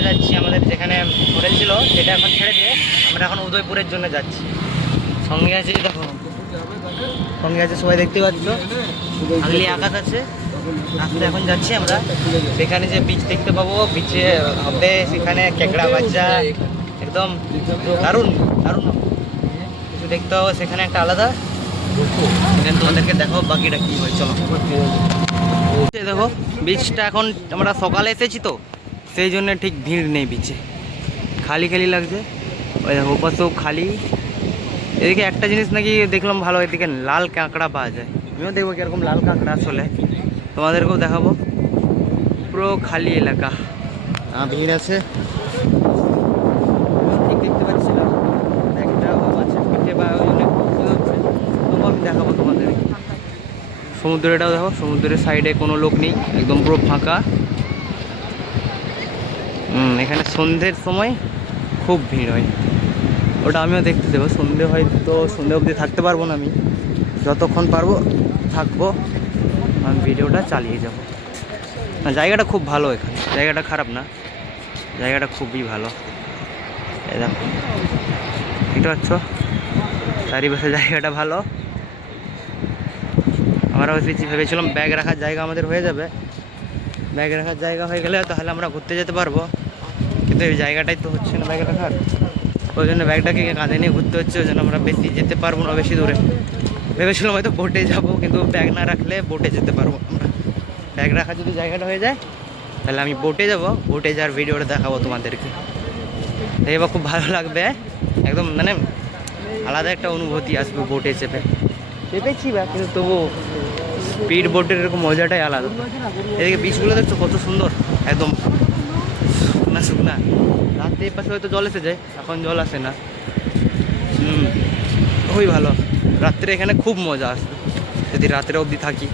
আমরা যাচ্ছি আমাদের যেখানে হোটেল ছিল সেটা এখন ছেড়ে দিয়ে আমরা এখন উদয়পুরের জন্য যাচ্ছি। সঙ্গে আছে দেখো, সঙ্গে আছে সবাই দেখতে পাচ্ছ। আগলি আকাশ আছে। রাস্তায় এখন যাচ্ছি আমরা। সেখানে যে বিচ দেখতে পাবো বিচে হবে সেখানে কেকড়া বাচ্চা। একদম দারুণ দারুণ। কিছু দেখতে পাবো সেখানে একটা আলাদা। এখানে তোমাদেরকে দেখো বাকিটা কি হয়, চলো। দেখো বিচটা এখন আমরা সকালে এসেছি তো। সেই জন্য ঠিক ভিড় নেই বিচে খালি খালি লাগছে। ওই দেখো ওপাশেও খালি। এদিকে একটা জিনিস নাকি দেখলাম ভালো এদিকে লাল কাঁকড়া পাওয়া যায়। আমিও দেখব কীরকম লাল কাঁকড়া আসলে তোমাদেরকেও দেখাবো। পুরো খালি এলাকা। আহ, ভিড় আছে। ঠিক দেখতে পাচ্ছি না। একটা পিঠে বা দেখাবো সমুদ্রটাও দেখো সমুদ্রের সাইডে কোনো লোক নেই। একদম পুরো ফাঁকা। এখানে সন্ধ্যের সময় খুব ভিড় হয়। ওটা আমিও দেখতে দেবো। সন্ধে হয়তো, সন্ধে অবধি থাকতে পারব না আমি। যতক্ষণ পারব থাকব। আমি ভিডিওটা চালিয়ে যাব। না, জায়গাটা খুব ভালো এখানে। জায়গাটা খারাপ না। জায়গাটা খুবই ভালো। দেখো। দেখতে পাচ্ছ? চারিপাশে জায়গাটা ভালো। আমরা ভেবেছি ভেবেছিলাম ব্যাগ রাখার জায়গা আমাদের হয়ে যাবে। ব্যাগ রাখার জায়গা হয়ে গেলে তাহলে আমরা ঘুরতে যেতে পারব। কিন্তু এই জায়গাটাই তো হচ্ছে না ব্যাগ রাখার ওই জন্য ব্যাগটাকে কাঁধে নিয়ে ঘুরতে হচ্ছে, ওই জন্য আমরা বেশি যেতে পারব না বেশি দূরে। ভেবেছিলাম হয়তো বোটে যাব, কিন্তু ব্যাগ না রাখলে বোটে যেতে পারব আমরা। ব্যাগ রাখার যদি জায়গাটা হয়ে যায়, তাহলে আমি বোটে যাব বোটে যাওয়ার ভিডিওটা দেখাবো তোমাদেরকে। এবার খুব ভালো লাগবে, একদম মানে আলাদা একটা অনুভূতি আসবে বোটে চেপে। চেপেছি বা কিন্তু তবু স্পিড বোটের এরকম মজাটাই আলাদা। এদিকে বিচগুলো দেখছ কত সুন্দর, একদম শুকনা শুকনা রাতে পাশে হয়তো জল এসে যায়, এখন জল আসে না। হুম, খুবই ভালো। রাত্রে এখানে খুব মজা আসবে যদি রাত্রে অবধি থাকি।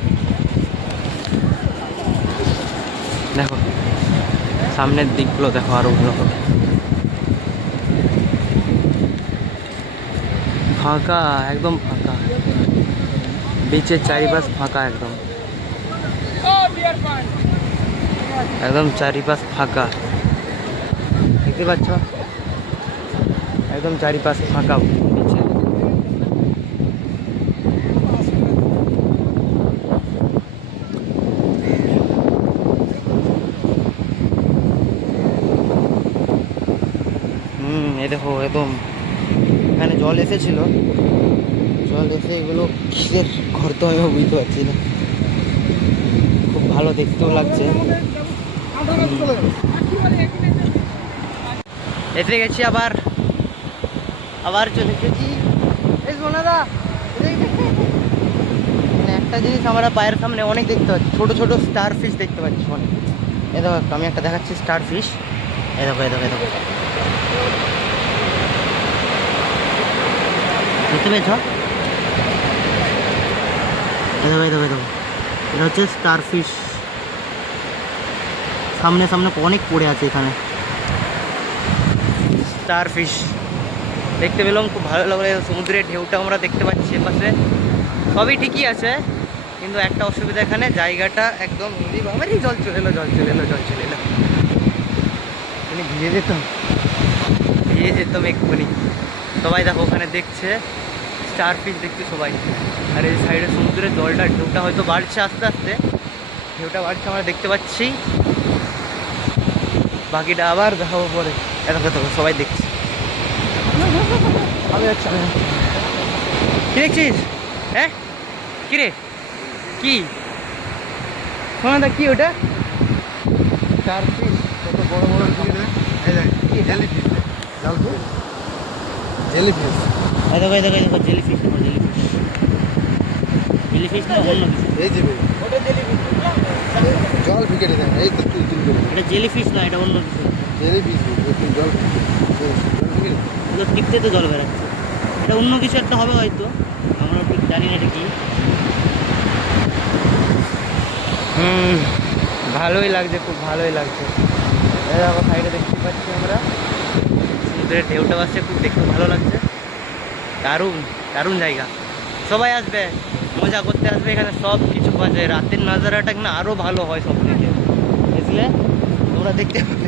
দেখো, সামনের দিকগুলো দেখো আরও ভালো হবে। ফাঁকা, একদম ফাঁকা। বিচের চারিপাশ ফাঁকা একদম। একদম চারিপাশ ফাঁকা। দেখতে পাচ্ছ? একদম চারিপাশে ফাঁকা বিচে হুম, এই দেখো, একদম। এখানে জল এসেছিল। জল এসে এগুলো কিসের ঘর তো আমিও বুঝতে পারছি না। খুব ভালো দেখতেও লাগছে। এসে গেছি আবার আবার চলে সোনাদা মানে একটা জিনিস আমরা পায়ের সামনে অনেক দেখতে পাচ্ছি, ছোট ছোট স্টার ফিশ দেখতে পাচ্ছি অনেক। এ দেখো, আমি একটা দেখাচ্ছি স্টার ফিশ এ দেখো এ দেখো এ দেখো। দেখতে পেয়েছ? এটা হচ্ছে স্টার ফিশ সামনে সামনে অনেক পড়ে আছে এখানে। স্টার ফিশ দেখতে পেলাম খুব ভালো লাগল। সমুদ্রের ঢেউটা আমরা দেখতে পাচ্ছি এপাশে। সবই ঠিকই আছে কিন্তু একটা অসুবিধা এখানে জায়গাটা একদম বাবারই জল চলে এলো জল চলে এলো জল চলে এলো। এখানে ভিজে যেতাম। ভিজে যেতাম এক্ষুনি। সবাই দেখো ওখানে দেখছে। স্টার ফিশ দেখছে সবাই। আর এই সাইডে সমুদ্রের জলটা ঢেউটা হয়তো বাড়ছে আস্তে আস্তে। ঢেউটা বাড়ছে আমরা দেখতে পাচ্ছি। বাকিটা আবার দেখাবো পরে। এত কথা সবাই দেখছে। আমি যাচ্ছি। কি দেখছিস? হ্যাঁ কি রে? কি? শোনা কি ওটা? চার পিস কত বড় বড় জেলিফিশ এই দেখো এই দেখো এই দেখো জেলিফিশ দেখো জেলিফিশ না অন্য কিছু। এই যে ওটা জেলিফিশ জল দেন এই তো তুই তুই এটা জেলিফিশ না এটা অন্য কিছু। জেলিফিশ জল টিপতে তো জল বেরাচ্ছে। এটা অন্য কিছু একটা হবে হয়তো আমরা ঠিক জানি না এটা কি। হুম ভালোই লাগছে খুব ভালোই লাগছে। দেখো সাইডে দেখতে পাচ্ছি আমরা। সমুদ্রের ঢেউটা আসছে খুব দেখতে ভালো লাগছে। দারুণ দারুণ জায়গা। সবাই আসবে। মজা করতে আসবে, এখানে সব কিছু পাওয়া যায় রাতের নাজারাটা না আরও ভালো হয় সব থেকে বুঝলে? তোমরা দেখতে পাবে।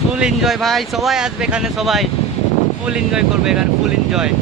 ফুল এনজয় ভাই, সবাই আসবে এখানে, সবাই। ফুল এনজয় করবে এখানে ফুল এনজয়